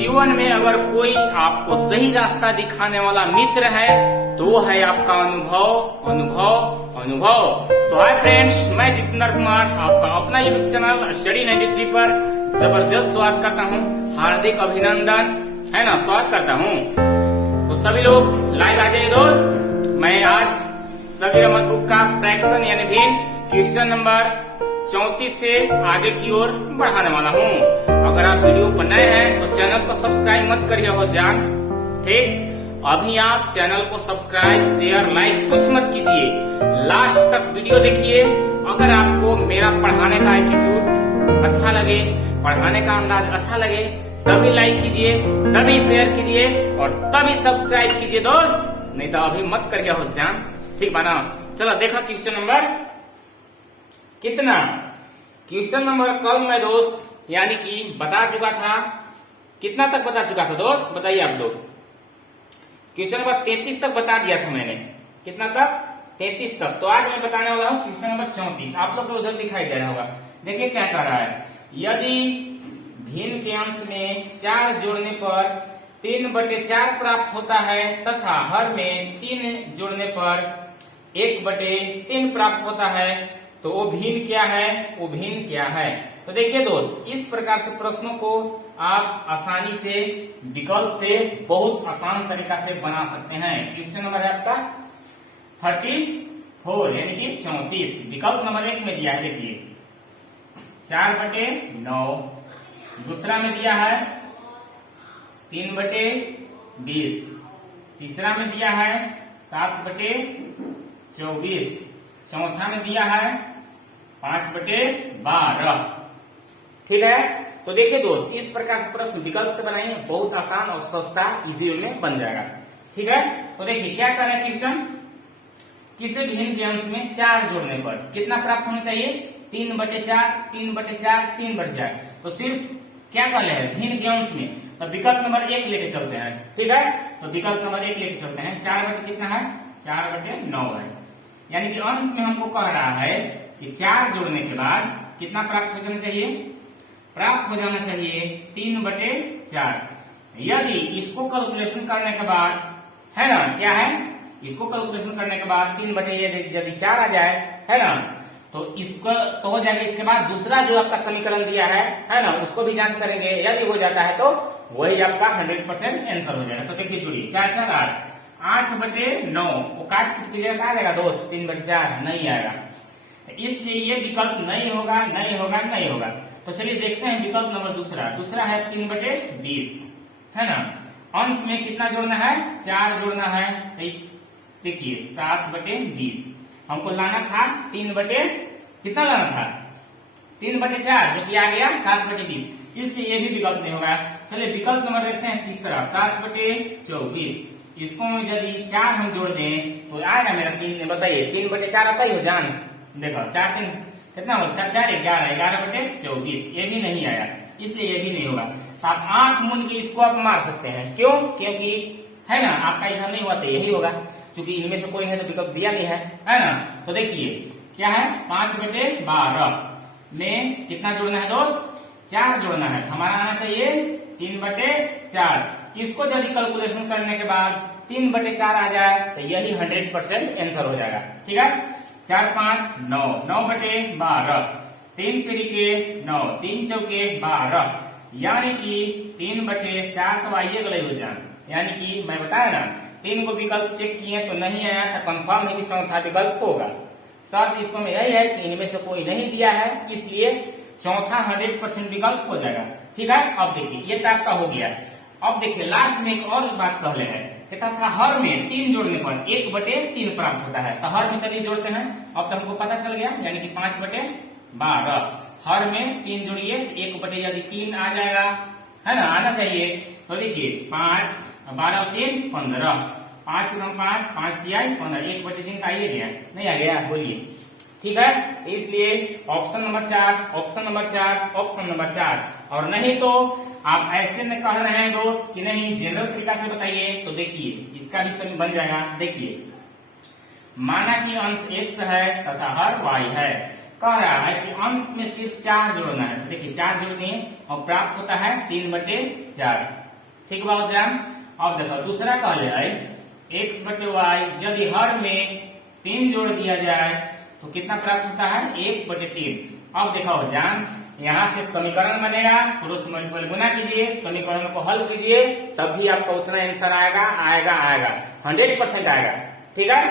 जीवन में अगर कोई आपको सही रास्ता दिखाने वाला मित्र है तो वो है आपका अनुभव अनुभव अनुभव। सो हाय फ्रेंड्स, मैं जितेंद्र कुमार आपका अपना यूट्यूब चैनल स्टडी 93 पर जबरदस्त स्वागत करता हूँ। हार्दिक अभिनंदन है ना, स्वागत करता हूँ। तो सभी लोग लाइव आ जाइए दोस्त। मैं आज सभी रमत बुक का फ्रैक्शन यानी भिन्न क्वेश्चन नंबर 34 से आगे की ओर बढ़ाने वाला हूँ। अगर आप वीडियो पर नए हैं तो चैनल को सब्सक्राइब मत करिए हो जान, ठीक। अभी आप चैनल को सब्सक्राइब शेयर लाइक कुछ मत कीजिए, लास्ट तक वीडियो देखिए। अगर आपको मेरा पढ़ाने का एटीट्यूड अच्छा लगे, पढ़ाने का अंदाज अच्छा लगे, तभी लाइक कीजिए, तभी शेयर कीजिए और तभी सब्सक्राइब कीजिए दोस्त, नहीं तो अभी मत करिए हो जान, ठीक बना। चलो देखा क्वेश्चन नंबर कितना। क्वेश्चन नंबर कल मैं दोस्त यानी कि बता चुका था, कितना तक बता चुका था दोस्त बताइए आप लोग। क्वेश्चन नंबर 33 तक बता दिया था मैंने, कितना तक 33 तक। तो आज मैं बताने वाला हूँ क्वेश्चन नंबर 34। आप लोग को उधर दिखाई दे रहा होगा, देखिए क्या कर रहा है। यदि भिन्न के अंश में 4 जोड़ने पर 3/4 प्राप्त होता है तथा हर में 3 जोड़ने पर 1/3 प्राप्त होता है तो वो भिन्न क्या है, वो भिन्न क्या है। तो देखिए दोस्त, इस प्रकार से प्रश्नों को आप आसानी से विकल्प से बहुत आसान तरीका से बना सकते हैं। क्वेश्चन नंबर है आपका 34 यानी कि 34। विकल्प नंबर 1 में दिया है, देखिए 4/9, दूसरा में दिया है 3/20, तीसरा में दिया है 7/24, चौथा में दिया है 5/12, ठीक है। तो देखिए दोस्त, इस प्रकार से प्रश्न विकल्प से बनाइए, बहुत आसान और सस्ता इजी वे में बन जाएगा, ठीक है। तो देखिए क्या कर रहे हैं क्वेश्चन, किसी भिन्न के अंश में 4 जोड़ने पर कितना प्राप्त होना चाहिए, 3/4, 3/4, 3/4। तो सिर्फ क्या कर रहे हैं भिन्न के अंश में, तो विकल्प नंबर 1 लेके चलते हैं, ठीक है। तो विकल्प नंबर 1 लेके चलते हैं। 4 कितना है, 4/9 है, यानी कि अंश में हमको कह रहा है कि 4 जोड़ने के बाद कितना प्राप्त हो जाना चाहिए, प्राप्त हो जाना चाहिए 3/4। यदि इसको कैलकुलेशन करने के बाद है ना, क्या है, इसको कैलकुलेशन करने के बाद 3/4 आ जाए है ना, तो इसको तो हो जाएगा। इसके बाद दूसरा जो आपका समीकरण दिया है ना, उसको भी जांच करेंगे। यदि हो जाता है तो वही आपका 100% आंसर हो जाएगा। तो देखिए जुड़िए, 4 4 8, 8/9 वो काट पीट कीजिएगा, आ जाएगा दोस्त 3/4 नहीं आएगा, इसलिए ये विकल्प नहीं होगा, नहीं होगा, नहीं होगा। तो चलिए देखते हैं विकल्प नंबर दूसरा है 3/20 है ना। अंश में कितना जोड़ना है, 4 जोड़ना है। देखिए 7/20 हमको लाना था, कितना लाना था 3/4, जो कि आ गया 7/20, इसलिए ये भी विकल्प नहीं होगा। चलिए विकल्प नंबर देखते हैं तीसरा 7/24। इसको यदि 4 हम जोड़ दें तो आएगा मेरा 3, बताइए 3/4 आता ही हो जान। देखो 4 3 कितना हो, 4 11, 11/24, ये भी नहीं आया, इसलिए ये भी नहीं होगा। तो आप 8 मूल के इसको आप मार सकते हैं, क्यों, क्योंकि है ना आपका इधर नहीं हुआ तो यही होगा, क्योंकि इनमें से कोई है तो विकल्प दिया नहीं है ना। तो देखिए क्या है, 5/12 में कितना जोड़ना है दोस्त, 4 जोड़ना है। हमारा आना चाहिए 3/4। इसको यदि कैलकुलेशन करने के बाद 3/4 आ जाए तो यही 100% आंसर हो जाएगा, ठीक है। 4 5 9, 9/12, 3 3 9, 3 चौके 12, यानी कि 3/4 तो आइए गले हो जाए। यानी कि मैं बताया ना 3 को विकल्प चेक किए तो नहीं आया, तो कंफर्म है कि चौथा विकल्प होगा। साथ इसको में यही है कि इनमें से कोई नहीं दिया है, इसलिए चौथा 100% विकल्प हो जाएगा, ठीक है। अब देखिए ये तो आपका हो गया। अब देखिए लास्ट में एक और बात कहले है, कहता था हर में 3 जोड़ने पर 1/3 प्राप्त होता है। तो हर में चलिए जोड़ते हैं, अब तो हमको पता चल गया, यानी कि 5/12। हर में 3 जोड़िए, 1/3 आ जाएगा, है ना, आना चाहिए। तो देखिए 5 12 3 15, 5 5 5 दिया 15, 1/3 आइए गया, नहीं आ गया, बोलिए, ठीक है। इसलिए option number 4, option number 4, option number 4। और नहीं तो आप ऐसे में कह रहे हैं दोस्त कि नहीं जनरल तरीका से बताइए, तो देखिए इसका भी सभी बन जाएगा। देखिए माना कि अंश x है तथा हर y है, कह रहा है कि अंश में सिर्फ 4 जोड़ना है। तो देखिए 4 जोड़ दिए और प्राप्त होता है 3/4, ठीक बात जान। अब देखो दूसरा कहले है x बटे वाई, यदि हर में 3 जोड़ दिया जाए तो कितना प्राप्त होता है 1/3। अब देखो जान, यहाँ से समीकरण बनेगा, क्रॉस मल्टीपल गुना कीजिए, समीकरण को हल कीजिए, तब भी आपका उतना आंसर आएगा आएगा आएगा 100% आएगा। ठीक है,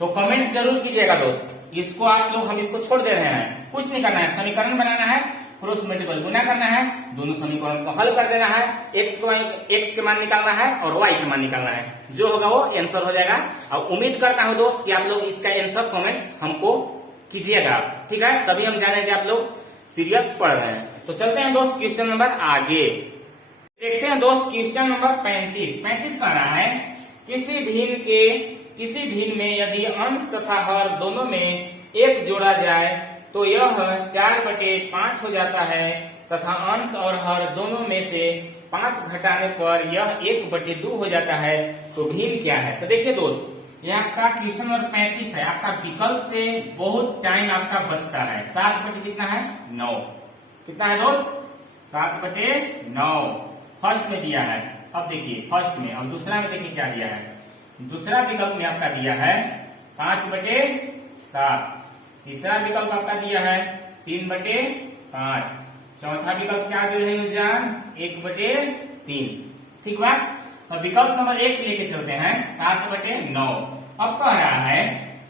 तो कमेंट्स जरूर कीजिएगा दोस्त। इसको आप लोग, हम इसको छोड़ दे रहे हैं, कुछ नहीं करना है, समीकरण बनाना है, क्रॉस मल्टीपल गुना करना है, दोनों समीकरण को हल कर देना है, x के मान निकालना है और y के मान निकालना है, जो होगा वो आंसर हो जाएगा। और उम्मीद करता हूँ दोस्त कि आप लोग इसका आंसर कमेंट्स हमको कीजिएगा, ठीक है, तभी हम जानेंगे आप लोग सीरियस पढ़ रहे हैं। तो चलते हैं दोस्त क्वेश्चन नंबर आगे, देखते हैं दोस्त क्वेश्चन नंबर 35 कह रहा है किसी भिन्न में यदि अंश तथा हर दोनों में 1 जोड़ा जाए तो यह 4/5 हो जाता है, तथा अंश और हर दोनों में से 5 घटाने पर यह 1/2 हो जाता है, तो भिन्न क्या है। तो देखिए दोस्त, ये आपका क्वेश्चन नंबर 35 है, आपका विकल्प से बहुत टाइम आपका बचता है। 7 कितना है 9, कितना है दोस्त 7/9 फर्स्ट में दिया है। अब देखिए फर्स्ट में, और दूसरा में देखिए क्या दिया है, दूसरा विकल्प में आपका दिया है 5/7, तीसरा विकल्प आपका दिया है 3/5, चौथा विकल्प क्या दे रहे हो जान 1/3। ठीक बात। तो विकल्प नंबर 1 लेके चलते हैं 7/9। अब कह रहा है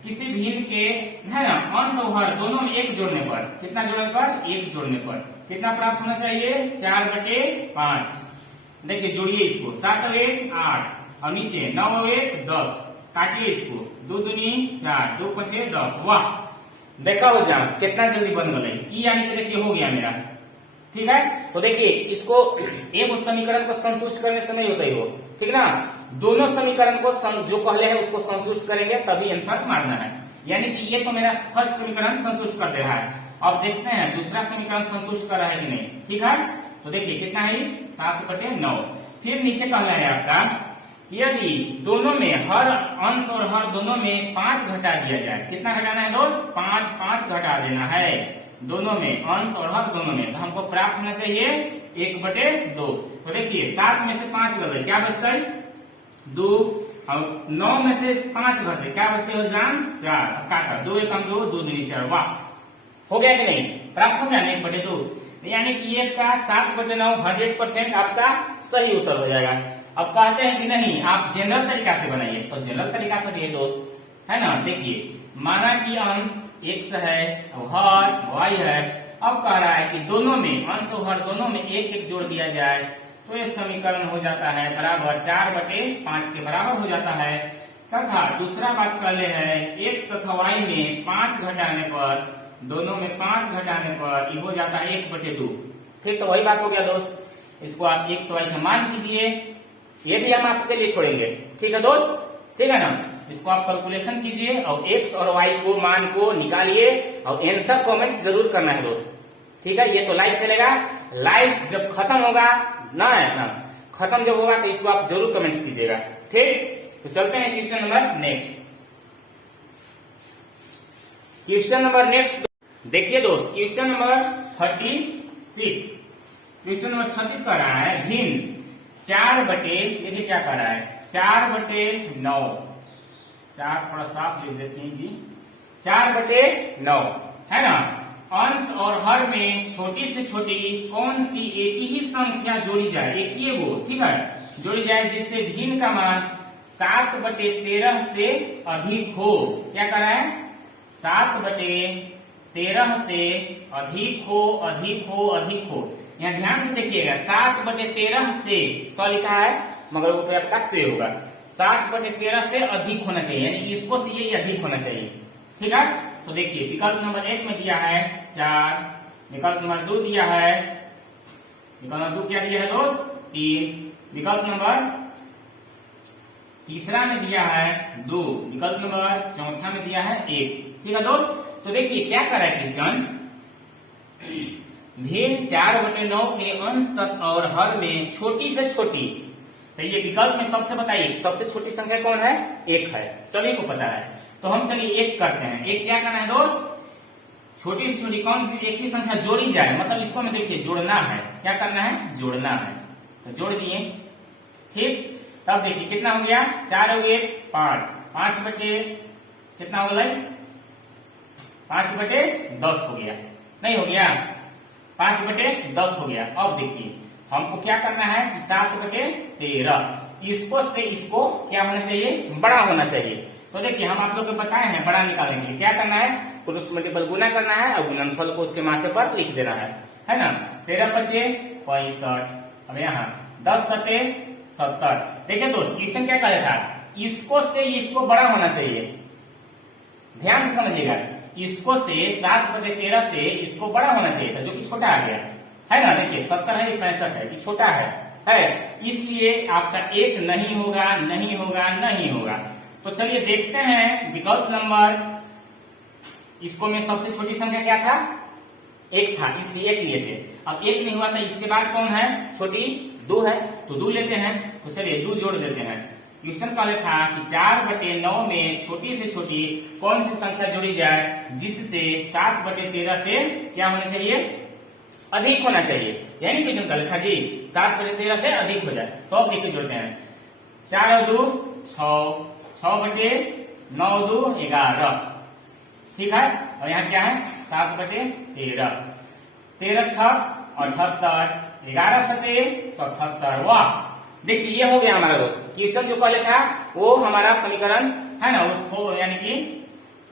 किसी भिन्न के है ना अंश और हर दोनों में 1 जोड़ने पर, कितना जोड़ने पर 1 जोड़ने पर कितना प्राप्त होना चाहिए 4/5। देखिए जोड़िए इसको, 7 और 1 8 और नीचे 9 और 1 10, काटिए इसको, 2 दूनी 4, 2 5 10। वाह, देखा हो जान कितना जल्दी बन गए, यानी कि देखिए हो गया मेरा। ठीक है, तो देखिए इसको एक उस समीकरण को संतुष्ट करने से नहीं होता ही वो, ठीक ना, दोनों समीकरण को जो पहले है उसको संतुष्ट करेंगे तभी आंसर मारना है। यानी कि ये तो मेरा फर्स्ट समीकरण संतुष्ट कर दे रहा है, अब देखते हैं दूसरा समीकरण संतुष्ट कर रहा है कि नहीं। ठीक है, तो देखिए कितना है 7/9। फिर नीचे कहला है आपका यदि दोनों में हर अंश और हर दोनों में 5 घटा दिया जाए, कितना घटाना है दोस्त 5 घटा देना है दोनों में, अंश और हर दोनों में, तो हमको प्राप्त होना चाहिए 1/2। तो देखिए 7 में से 5 गए क्या बचता है 2, और 9 में से 5 घटे क्या बचते हो जान 4, काटा 2 1 2 2 दूनी 4। वाह, हो गया कि नहीं, प्राप्त हो गया 1/2। यानी कि ये का 7/9 100% आपका सही उत्तर हो जाएगा। अब कहते हैं कि नहीं आप जनरल तरीका से बनाइए, तो जनरल तरीका से भी दोस्त है ना। देखिए माना कि अंश x है और हर y है, अब कह रहा है कि दोनों में अंश और हर दोनों में 1 जोड़ दिया जाए तो ये समीकरण हो जाता है बराबर 4/5 के बराबर हो जाता है। तथा दूसरा बात कर ले है x तथा y में 5 घटाने पर, दोनों में 5 घटाने पर ये हो जाता है 1/2। ठीक, तो वही बात हो गया दोस्त, इसको आप x y का मान कीजिए, ये भी हम आपके लिए छोड़ेंगे। ठीक है दोस्त, ठीक है ना, इसको आप कैलकुलेशन कीजिए और x और y को मान को निकालिए और आंसर कमेंट्स जरूर करना है दोस्त। ठीक है, ये तो लाइव चलेगा, लाइव जब खत्म होगा ना खत्म जब होगा तो इसको आप जरूर कमेंट्स कीजिएगा। ठीक, तो चलते हैं question number next. Question number next देखिए दोस्त, क्वेश्चन नंबर 36, क्वेश्चन नंबर 36 कर रहा है भिन्न 4/देखिए क्या कर रहा है 4/9, 4 थोड़ा साफ लिख देते हैं जी, 4/9 है ना। अंश और हर में छोटी से छोटी कौन सी एक ही संख्या जोड़ी जाए, एक ही वो, ठीक है, जोड़ी जाए जिससे भिन्न का मान 7/13 से अधिक हो। क्या कर रहा है 7/13 से अधिक हो, अधिक हो, अधिक हो। यहाँ ध्यान से देखिएगा 7/13 से 100 लिखा है मगर वो पे आपका से होगा, 7/13 से अधिक होना चाहिए, यानी इसको से ये अधिक होना चाहिए। ठीक है, तो देखिए विकल्प नंबर 1 में दिया है 4, विकल्प नंबर 2 दिया है, विकल्प नंबर 2 क्या दिया है दोस्त 3, विकल्प नंबर तीसरा में दिया है 2, विकल्प नंबर चौथा में दिया है 1। ठीक है दोस्त, तो देखिए क्या कर रहा है क्वेश्चन, भिन्न 4/9 के अंश तक और हर में छोटी से छोटी, तो ये विकल्प में सबसे बताइए सबसे छोटी संख्या कौन है 1 है, सभी को पता है। तो हम चलिए 1 करते हैं, 1 क्या करना है दोस्त, छोटी से छोटी कौन सी एक ही संख्या जोड़ी जाए, मतलब इसको में देखिए जोड़ना है, क्या करना है जोड़ना है, तो जोड़ दिए ठीक, तब देखिए कितना हो गया, 4 हो गए 5, 5 बटे कितना हो गया, 5 बटे 10 हो गया, नहीं हो गया, 5 बटे 10 हो गया। अब देखिए हमको क्या करना है कि 7 बटे 13, इसको से इसको क्या होना चाहिए, बड़ा होना चाहिए। तो देखिए हम आप लोग को बताए हैं बड़ा निकालने के लिए क्या करना है, क्रॉस मल्टीपल गुना करना है और गुणनफल को उसके माथे पर लिख देना है ना। 13 पचे 65, अब यहाँ 10 सते 70। देखिए दोस्त क्वेश्चन क्या कहा था, इसको से इसको बड़ा होना चाहिए, ध्यान से समझिएगा, इसको से 7 बटे 13 से इसको बड़ा होना चाहिए था, जो कि छोटा आ गया है ना। देखिए 70 है, 65 है, ये छोटा है, इसलिए आपका 1 नहीं होगा, नहीं होगा, नहीं होगा। तो चलिए देखते हैं विकल्प नंबर, इसको में सबसे छोटी संख्या क्या था, 1 था, इसलिए 1 लिए थे। अब 1 नहीं हुआ था, इसके बाद कौन है छोटी, 2 है, तो 2 लेते हैं। तो चलिए 2 जोड़ देते हैं। क्वेश्चन पहले था कि 4 बटे 9 में छोटी से छोटी कौन सी संख्या जोड़ी जाए जिससे 7 बटे 13 से क्या होना चाहिए, अधिक होना चाहिए। यानी क्वेश्चन का लिखा जी 7 बटे 13 से अधिक हो जाए। तो अब देखिए जोड़ते हैं, 4 और 2 6, 6 बटे 9 2 11, ठीक है। और यहाँ क्या है 7 बटे 13, 13 6 78, 11 सते 77। वाह, देखिए ये हो गया हमारा दोस्त क्वेश्चन जो पहले था वो हमारा समीकरण है ना, वो यानी कि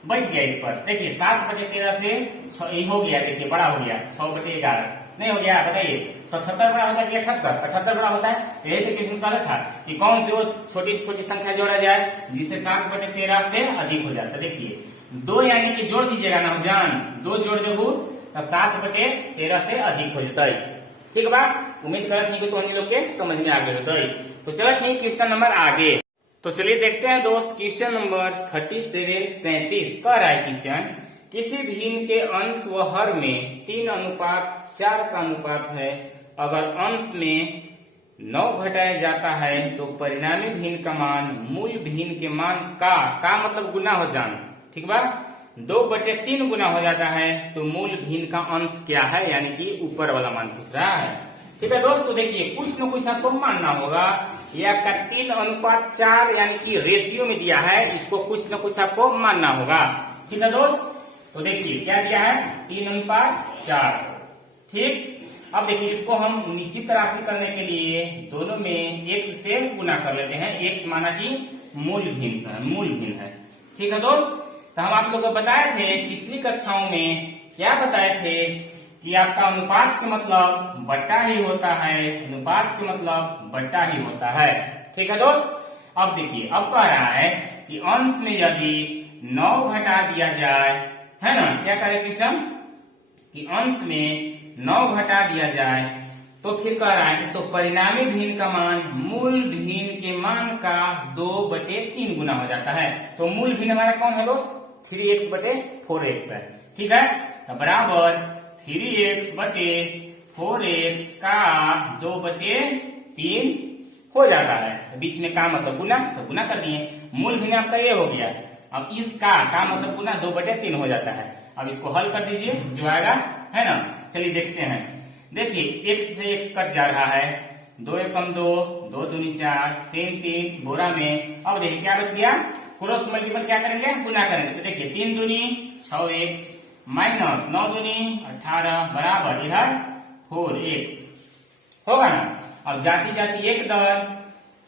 बच गया इस पर। देखिए 7 बटे 13 से हो गया, देखिए बड़ा हो गया 6 बटे 11, नहीं हो गया, बताइए 77 बड़ा होता है कि 78, 78 बड़ा होता है। यही तो क्वेश्चन पहले था कि कौन सी वो छोटी से छोटी संख्या जोड़ा जाए जिसे 7 बटे 13 से अधिक हो जाता। देखिए 2 यानी कि जोड़ दीजिएगा ना जान, 2 जोड़ देबू तो 7 बटे 13 से अधिक हो जाता है, ठीक बा। उम्मीद करते हैं कि तो हम लोग के समझ में आ गए होता है। तो चलो ठीक क्वेश्चन नंबर आगे, तो चलिए देखते हैं दोस्त क्वेश्चन नंबर 37 कह रहा है क्वेश्चन, किसी भिन्न के अंश व हर में 3:4 का अनुपात है, अगर अंश में 9 घटाया जाता है तो परिणामी भिन्न का मान मूल भिन्न के मान का मतलब गुना हो जाना, ठीक बा, 2/3 गुना हो जाता है तो मूल भिन्न का अंश क्या है, यानी कि ऊपर वाला मान पूछ रहा है। ठीक है दोस्त, तो देखिए कुछ न कुछ आपको मानना होगा, यह आपका 3:4 यानी कि रेशियो में दिया है, इसको कुछ न कुछ आपको मानना होगा। ठीक है दोस्त, तो देखिए क्या दिया है 3:4, ठीक। अब देखिए इसको हम निश्चित राशि करने के लिए दोनों में x से गुना कर लेते हैं, x माना कि मूल भिन्न है, ठीक है दोस्त। तो हम आप लोगों को बताए थे पिछली कक्षाओं में, क्या बताए थे कि आपका अनुपात के मतलब बट्टा ही होता है, अनुपात के मतलब बट्टा ही होता है, ठीक है दोस्त। अब देखिए अब कह रहा है कि अंश में यदि 9 घटा दिया जाए, है ना, क्या करे किशन कि अंश में 9 घटा दिया जाए तो फिर कह रहा है कि तो परिणामी भिन्न का मान मूल भिन्न के मान का 2/3 गुना हो जाता है। तो मूल भिन्न हमारा कौन है दोस्त, 3x/4x है, ठीक है। तो बराबर 3x/4x का 2/3 हो जाता है। बीच में का मतलब गुना, तो गुना कर दिए, मूल भिन्न आपका ये हो गया। अब इस का मतलब गुना 2/3 हो जाता है। अब इसको हल कर दीजिए, जो आएगा है ना। चलिए देखते हैं, देखिए x से x कट जा रहा है, 2 एकम 2, 2 दूनी 4, 3 3 बोरा में। अब देखिए क्या बच गया, क्रॉस मल्टीपल क्या करेंगे, गुना करेंगे। तो देखिए 3 दूनी 6x माइनस 9 दूनी 18 बराबर इधर 4x होगा ना। अब जाती जाती एक दर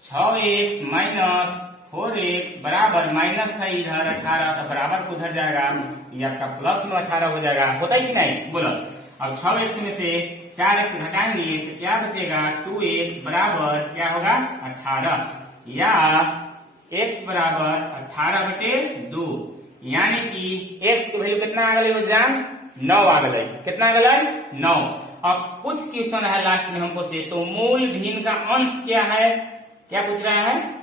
6x माइनस 4x बराबर माइनस है इधर 18, तो बराबर को उधर जाएगा, ये आपका प्लस में 18 हो जाएगा, होता है कि नहीं बोलो। अब 6x में से 4x घटाएंगे तो क्या बचेगा, 2x बराबर क्या होगा 18, या x बराबर 18/2, यानी कि x की वैल्यू कितना आ गई हो जान, 9 आ गई। कितना आ गई 9। अब कुछ क्वेश्चन है लास्ट में हमको से, तो मूल भिन्न का अंश क्या है, क्या पूछ रहा है,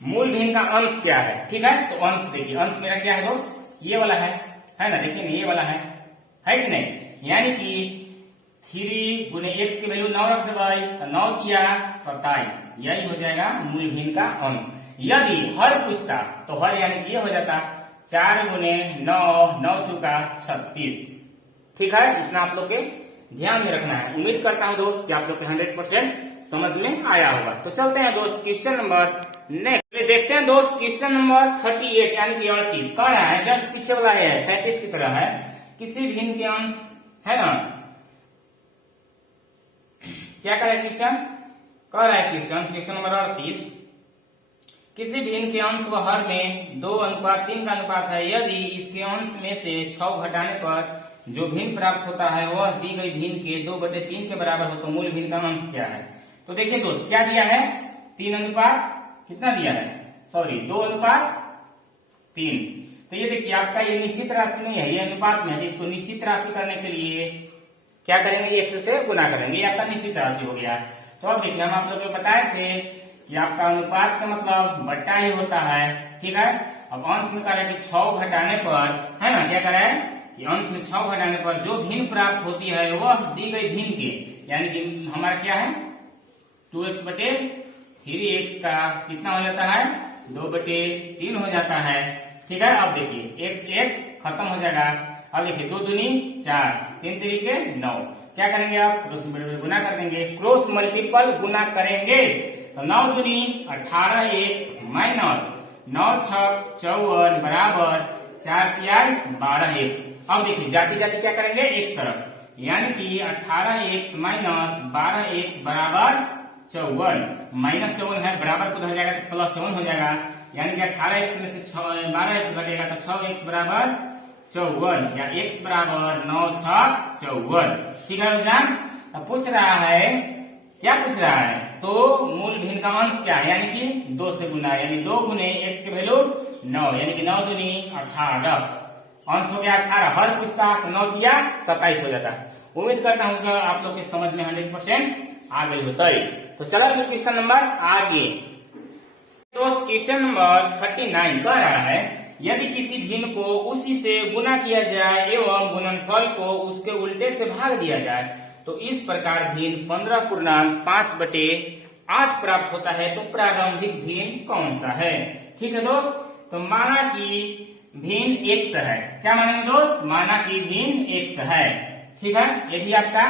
मूल भिन्न का अंश क्या है, ठीक है। तो अंश देखिए, अंश मेरा क्या है दोस्त, ये वाला है ना, देखिए ना ये वाला है कि नहीं, यानी कि 3 गुने x की वैल्यू 9 रख देगा, तो 9 किया 27, यही हो जाएगा मूल भिन्न का अंश। यदि हर पूछता तो हर यानी कि ये हो जाता 4 गुने 9, 9 चौका 36, ठीक है। इतना आप लोग के ध्यान में रखना है। उम्मीद करता हूं दोस्त कि आप लोग के 100% समझ में आया होगा। तो चलते हैं दोस्त क्वेश्चन नंबर नेक्स्ट देखते हैं दोस्त। क्वेश्चन नंबर 38 यानी कि 38 कह रहा है, जस्ट पीछे वाला है 37 की तरह है, किसी भिन्न के अंश है ना, क्या कह रहा है क्वेश्चन, कह रहा है क्वेश्चन नंबर 38, किसी भिन्न के अंश व हर में 2:3 का अनुपात है, यदि इसके अंश में से 6 घटाने पर जो भिन्न प्राप्त होता है वह दी गई भिन्न के 2/3 के बराबर हो तो मूल भिन्न का अंश क्या है। तो देखिए दोस्त क्या दिया है, 3 कितना दिया है, सॉरी 2:3। तो ये देखिए आपका ये निश्चित राशि नहीं है, ये अनुपात में है। इसको निश्चित राशि करने के लिए क्या करेंगे, x से गुना करेंगे, ये आपका निश्चित राशि हो गया। तो अब देखिए हम आप लोग को बताए थे कि आपका अनुपात का मतलब बट्टा ही होता है, ठीक है। अब अंश में करें कि 6 घटाने पर है ना, क्या करें कि अंश में 6 घटाने पर जो भिन्न प्राप्त होती है वह दी गई भिन्न के, यानी कि हमारा क्या है 2x/3x का कितना हो जाता है 2/3 हो जाता है, ठीक है। अब देखिए x खत्म हो जाएगा। अब देखिए 2 दूनी 4, 3 तरीके 9, क्या करेंगे आप क्रॉस मल्टीपल गुना कर देंगे, क्रॉस मल्टीपल गुना करेंगे तो 9 दूनी 18x माइनस 9 6 54 बराबर 4 तिहाई 12x। अब देखिए जाती जाती क्या करेंगे इस तरफ, यानी कि 18x माइनस 12x बराबर 54, माइनस 54 है बराबर को धर जाएगा तो प्लस 7 हो जाएगा, यानी कि 18x में से 12x घटेगा तो 6x बराबर 54 या x बराबर 9 6 54, ठीक है जान। अब पूछ रहा है, क्या पूछ रहा है, तो मूल भिन्न का अंश क्या है, यानी कि 2 से गुना, यानी 2 गुने x की वैल्यू 9, यानी कि 9 दूनी 18, अंश हो गया 18, हर पूछता तो 9 दिया 27 हो जाता। उम्मीद करता हूँ कि आप लोग के समझ में 100% आ गई होता है। तो चला फिर क्वेश्चन नंबर आगे। दोस्त क्वेश्चन नंबर 39 कह रहा है, यदि किसी भिन्न को उसी से गुना किया जाए एवं गुणनफल को उसके उल्टे से भाग दिया जाए तो इस प्रकार भिन्न 15.5/8 प्राप्त होता है, तो प्रारंभिक भिन्न कौन सा है। ठीक है दोस्त, तो माना कि भिन्न x है, क्या मानेंगे दोस्त, माना कि भिन्न x है, ठीक है। ये भी आपका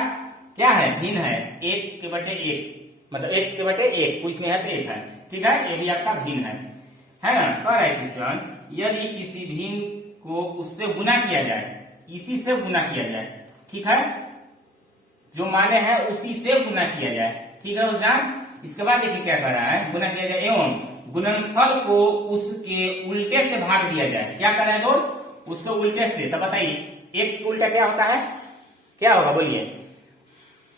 क्या है, भिन्न है 1/1, मतलब x/1 कुछ नहीं है तो 1 है, ठीक है। ये भी आपका भिन्न है ना। कह रहा है क्वेश्चन, यदि किसी भिन्न को उससे गुना किया जाए, इसी से गुना किया जाए, ठीक है, जो माने हैं उसी से गुना किया जाए, ठीक है उजान। इसके बाद देखिए क्या कर रहा है, गुना किया जाए एवं गुणनफल को उसके उल्टे से भाग दिया जाए। क्या कर रहा है दोस्त, उसके उल्टे से। तो बताइए x का उल्टा क्या होता है, क्या होगा बोलिए,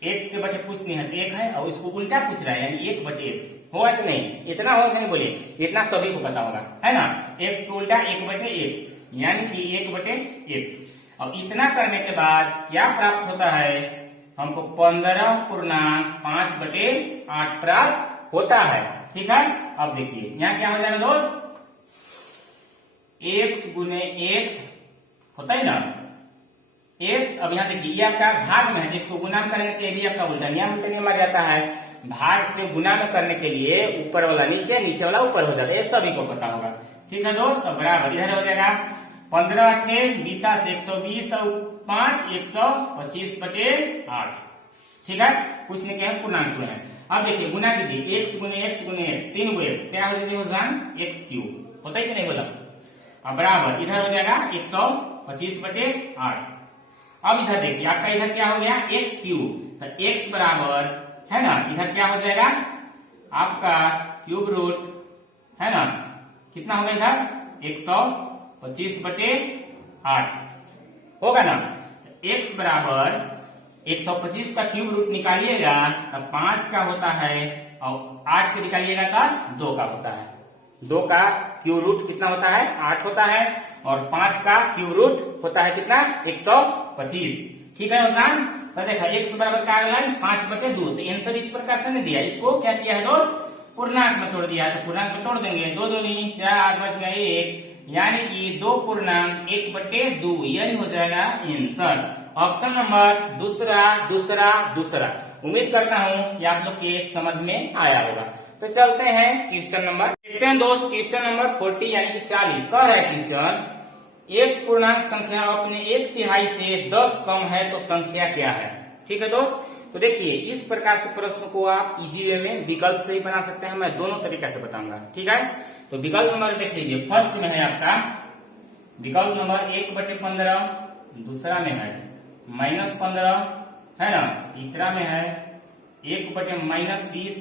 x के बटे कुछ नहीं है 1 है, और इसको उल्टा पूछ रहा है यानी 1/x होगा कि नहीं, इतना होगा कि नहीं बोलिए, इतना सभी को पता होगा है ना। x का उल्टा 1/x यानी कि 1/x। अब इतना करने के बाद क्या प्राप्त होता है, हमको 15.5/8 प्राप्त होता है, ठीक है। अब देखिए यहाँ क्या हो जाएगा दोस्त, x गुने x होता है ना x। अब यहाँ देखिए ये आपका भाग में है, इसको गुना में करेंगे तो ये भी आपका उल्टा नियम आ जाता है, भाग से गुना में करने के लिए ऊपर वाला नीचे, नीचे वाला ऊपर हो जाता है, ये सभी को पता होगा, ठीक है दोस्त। अब बराबर इधर हो जाएगा 15 × 20 से 120 और 5 125/8, ठीक है। कुछ नहीं क्या पूर्णांक है। अब देखिए गुना कीजिए, x गुने x गुने x 3 गो x क्या हो जाएगा x³ होता है कि नहीं बोला। अब बराबर इधर हो जाएगा 125/8। अब इधर देखिए आपका इधर क्या हो गया x³, तो x बराबर है ना, इधर क्या हो जाएगा आपका क्यूब रूट है ना, कितना होगा इधर 125/8 होगा ना। x बराबर 125 का क्यूब रूट निकालिएगा तब 5 का होता है, और 8 के निकालिएगा तब 2 का होता है। 2 का क्यूब रूट कितना होता है 8 होता है, और 5 का क्यूब रूट होता है कितना 125, ठीक है उसान। तो देखा x बराबर का अगला 5/2, तो आंसर इस प्रकार से नहीं दिया, इसको क्या किया है दोस्त पूर्णांक में तोड़ दिया है। तो पूर्णांक में तोड़ देंगे 2 दूनी 4 बच गया 1, यानी कि 2 पूर्णांक 1/2, यही हो जाएगा आंसर। ऑप्शन नंबर दूसरा। उम्मीद करता हूँ कि आप लोग के समझ में आया होगा। तो चलते हैं क्वेश्चन नंबर, देखते हैं दोस्त क्वेश्चन नंबर 40 यानी कि 40 कह रहा है क्वेश्चन, एक पूर्णांक संख्या अपने 1/3 से 10 कम है तो संख्या क्या है। ठीक है दोस्त, तो देखिए इस प्रकार से प्रश्न को आप इजी वे में विकल्प से ही बना सकते हैं। मैं दोनों तरीके से बताऊंगा, ठीक है। तो विकल्प नंबर देख लीजिए, फर्स्ट में है आपका विकल्प नंबर 1/15, दूसरा में है -15, है ना, तीसरा में है 1/-30,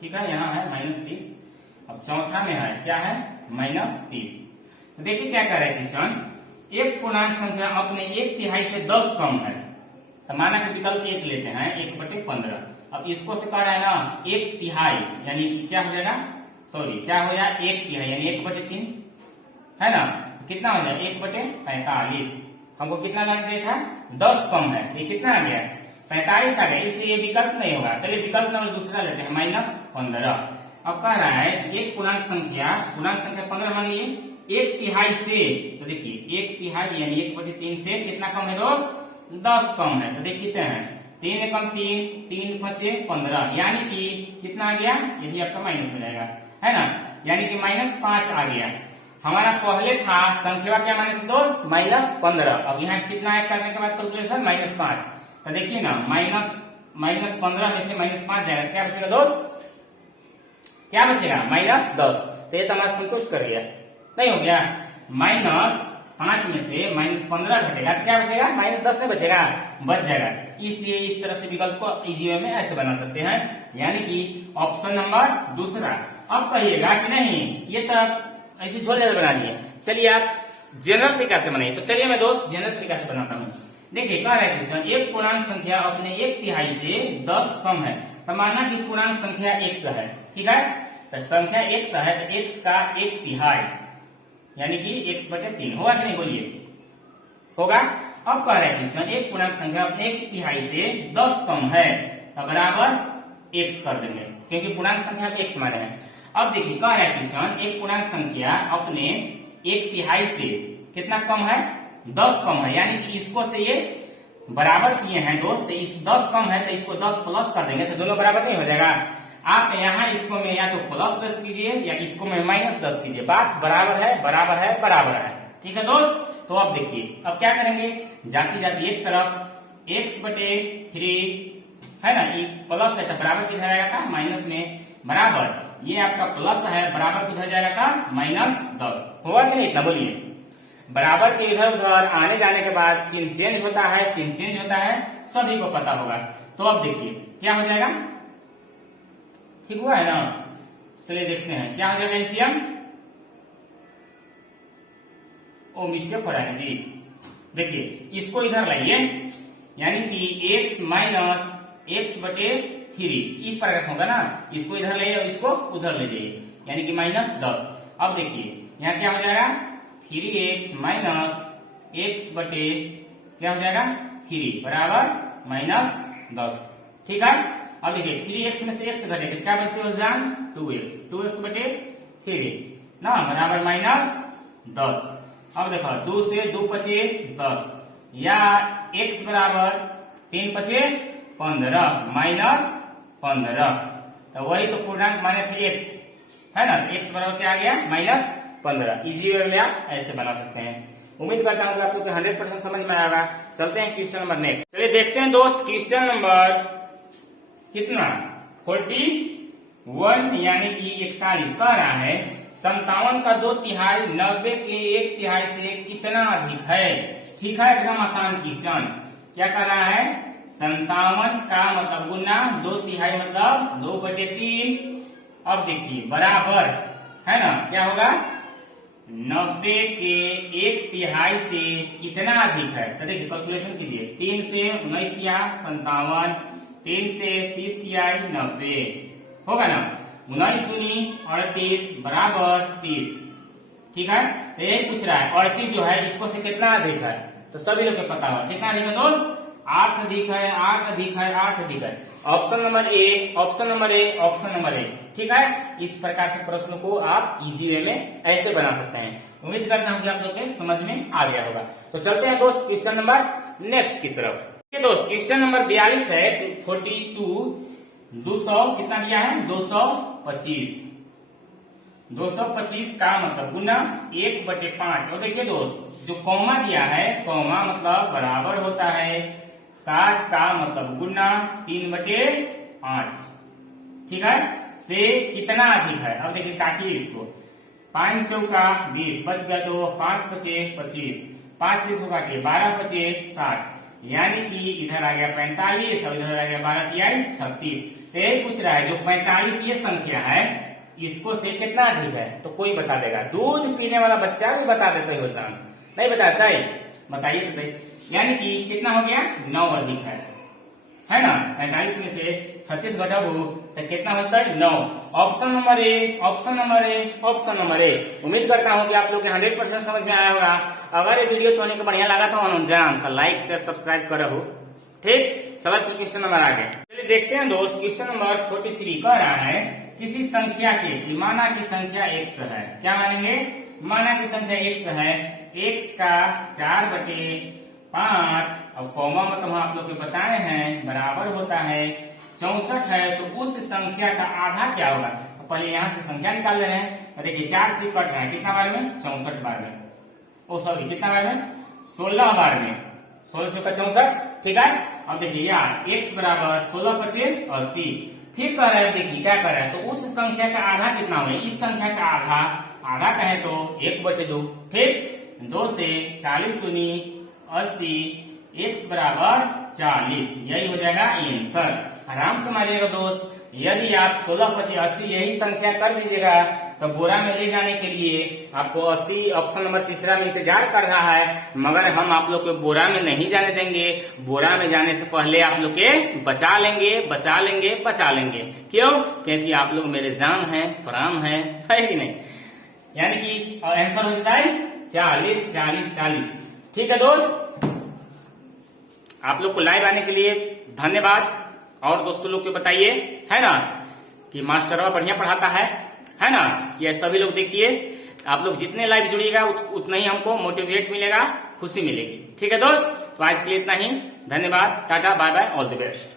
ठीक है, यहाँ है -30। अब चौथा में है क्या है, -30। तो देखिए क्या कर रहे हैं क्वेश्चन, एक पूर्णांक संख्या अपने 1/3 से 10 कम है। तो माना कि विकल्प 1 लेते हैं, 1/15। अब इसको से कह रहा है ना 1/3, यानी कि क्या हो जाएगा, सॉरी क्या हो जाएगा 1/3 यानी 1/3, है ना। तो कितना हो जाएगा 1/45। हमको कितना लाना चाहिए था, 10 कम है, ये कितना आ गया 45 आ गया, इसलिए ये विकल्प नहीं होगा। चलिए विकल्प नंबर दूसरा लेते हैं, -15। अब कह रहा है एक पूर्णांक संख्या 15 मान लीजिए 1/3 से, तो देखिए 1/3 यानी 1/3 से कितना कम है दोस्त, 10 कम है। तो देखते हैं 3 एकम 3, 3 5 15, यानी कि कितना आ गया, ये भी आपका माइनस में जाएगा, है ना, यानी कि -5 आ गया। हमारा पहले था संख्या क्या माने थे दोस्त, -15। अब यहाँ कितना है करने के बाद कैलकुलेशन -5। तो देखिए ना -15 में से -5 जाएगा, क्या बचेगा दोस्त, क्या बचेगा -10। तो ये तो हमारा संतुष्ट कर गया, नहीं हो गया। -5 में से -15 घटेगा तो क्या बचेगा, -10 में बचेगा, बच जाएगा। इसलिए इस तरह से विकल्प को इजी वे में ऐसे बना सकते हैं, यानी कि ऑप्शन नंबर दूसरा। अब कहिएगा कि नहीं ये तो ऐसी झोल जैसे बना दिए, चलिए आप जनरल तरीका से बनाइए। तो चलिए मैं दोस्त जनरल तरीका से बनाता हूँ। देखिए कह रहा है क्वेश्चन, एक पूर्णांक संख्या अपने 1/3 से 10 कम है। तो माना कि पूर्णांक संख्या x है, ठीक है, तो संख्या x है तो x का 1/3 यानी कि x/3 होगा कि नहीं, बोलिए होगा। अब कह रहे हैं क्वेश्चन, एक पूर्णांक संख्या अपने 1/3 से 10 कम है, तो बराबर x कर देंगे, क्योंकि पूर्णांक संख्या में x माने हैं। अब देखिए कह रहा है क्वेश्चन, एक पूर्णांक संख्या अपने 1/3 से कितना कम है, 10 कम है, यानी कि इसको से ये बराबर किए हैं दोस्त। इस 10 कम है तो इसको 10 प्लस कर देंगे, तो दोनों बराबर नहीं हो जाएगा। आप यहाँ इसको में या तो +10 कीजिए या इसको में -10 कीजिए, बात बराबर है, बराबर है, बराबर है, ठीक है दोस्त। तो अब देखिए अब क्या करेंगे, जाती जाती एक तरफ x/3 है ना, ये प्लस है तो बराबर किधर आएगा था, माइनस में, बराबर ये आपका प्लस है, बराबर किधर जाएगा था, -10 होगा कि नहीं, इतना बोलिए। बराबर के इधर उधर आने जाने के बाद चिन्ह चेंज होता है, चिन्ह चेंज होता है, सभी को पता होगा। तो अब देखिए क्या हो जाएगा, ठीक हुआ है ना। चलिए देखते हैं क्या हो जाएगा एलसीएम। ओ मिस्टेक हो रहा है जी, देखिए इसको इधर लाइए, यानी कि x - x/3 इस प्रकार से होगा ना, इसको इधर ले और इसको उधर ले जाइए, यानी कि -10। अब देखिए यहाँ क्या हो जाएगा, 3x - x/, क्या हो जाएगा 3 बराबर -10, ठीक है। अब देखिए 3x में से x घटेगा, क्या बचते हो जान, 2x/3 ना, बराबर -10। अब देखो 2 से 2 पचे 10, या x बराबर 3 पचे 15 -15, तो वही तो पूर्णांक माने थे x, है ना, x बराबर क्या आ गया -15। इजी वे में आप ऐसे बना सकते हैं। उम्मीद करता हूँ कि आपको 100% समझ में आएगा। चलते हैं क्वेश्चन नंबर नेक्स्ट। चलिए देखते हैं दोस्त क्वेश्चन नंबर कितना, 41 यानी कि 41 कह रहा है 57 का 2/3 90 के 1/3 से कितना अधिक है। ठीक है, एकदम आसान क्वेश्चन। क्या कर रहा है, 57 का मतलब गुना 2/3 मतलब 2/3। अब देखिए बराबर है ना, क्या होगा 90 के 1/3 से कितना अधिक है। तो देखिए कैलकुलेशन कीजिए, 3 से 19 किया 57, 3 से 30 किया 90, होगा ना, 19 दूनी 38 बराबर 30। ठीक है, तो यही पूछ रहा है 38 जो है इसको से कितना अधिक है, तो सभी लोग को पता होगा कितना अधिक है दोस्त, 8 अधिक है, 8 अधिक है, 8 अधिक है। Option number A, option number A, option number A. ठीक है, इस प्रकार से प्रश्न को आप इजी वे में ऐसे बना सकते हैं। उम्मीद करता हूँ कि आप लोग के समझ में आ गया होगा। तो चलते हैं दोस्त क्वेश्चन नंबर नेक्स्ट की तरफ। दोस्त क्वेश्चन नंबर 42 है, 42 200 कितना दिया है 225, 225 का मतलब गुना 1/5। और देखिए दोस्त जो कॉमा दिया है, कॉमा मतलब बराबर होता है 60 का मतलब गुना 3/5, ठीक है, से कितना अधिक है। अब देखिए काटिए इसको, 5 चौका 20, बच गया 2, 5 पचे 25, 5 से इसको काटिए, 12 पचे 60, यानी कि इधर आ गया 45 और इधर आ गया 12 तिहाई 36। तो यही पूछ रहा है जो 45 ये संख्या है इसको से कितना अधिक है, तो कोई बता देगा। दूध पीने वाला बच्चा भी बता देता है रोजान, नहीं बताता है, बताइए बताइए। यानी कि कितना हो गया, 9 अधिक है ना। 45 में से 36 घटाओ तो कितना होता है, 9। Option number A, option number A, option number A. उम्मीद करता हूँ कि आप लोग के 100% समझ में आया होगा। अगर ये वीडियो तो को बढ़िया लगा था जान तो लाइक से सब्सक्राइब करो, ठीक। चलो क्वेश्चन नंबर आगे चलिए देखते हैं दोस्त। क्वेश्चन नंबर 43 कह रहा है किसी संख्या के, माना की संख्या x है, क्या मानेंगे, माना की संख्या x है, x का 4/5 और कॉमा मतलब आप लोग के बताए हैं बराबर होता है 64 है, तो उस संख्या का आधा क्या होगा। तो पहले यहाँ से संख्या निकाल ले रहे हैं, देखिए 4 से कट रहा है, कितना बार में, 64 बार में, ओ सॉरी कितना बार में, 16 बार में, 16 चौका 64, ठीक है। अब देखिए यार x बराबर 16 पचे 80, फिर कह रहे हैं देखिए क्या कर रहा है, तो उस संख्या का आधा कितना होगा, इस संख्या का आधा, आधा कहे तो 1/2, ठीक। 2 से 40 गुनी 80, x बराबर 40, यही हो जाएगा आंसर। आराम से मानिएगा दोस्त, यदि आप 16 पचे 80 यही संख्या कर दीजिएगा तो बोरा में ले जाने के लिए आपको 80 ऑप्शन नंबर तीसरा में इंतजार कर रहा है, मगर हम आप लोग को बोरा में नहीं जाने देंगे। बोरा में जाने से पहले आप लोग के बचा लेंगे, बचा लेंगे, बचा लेंगे। क्यों, क्योंकि आप लोग मेरे जान हैं, प्राण हैं, है कि नहीं। यानी कि आंसर हो जाता है 40 40 40, ठीक है दोस्त। आप लोग को लाइव आने के लिए धन्यवाद, और दोस्तों लोग को बताइए, है ना, कि मास्टर बढ़िया पढ़ाता है ना। ये सभी लोग देखिए, आप लोग जितने लाइव जुड़िएगा उतना ही हमको मोटिवेट मिलेगा, खुशी मिलेगी, ठीक है दोस्त। तो आज के लिए इतना ही, धन्यवाद, tata bye bye, all the best.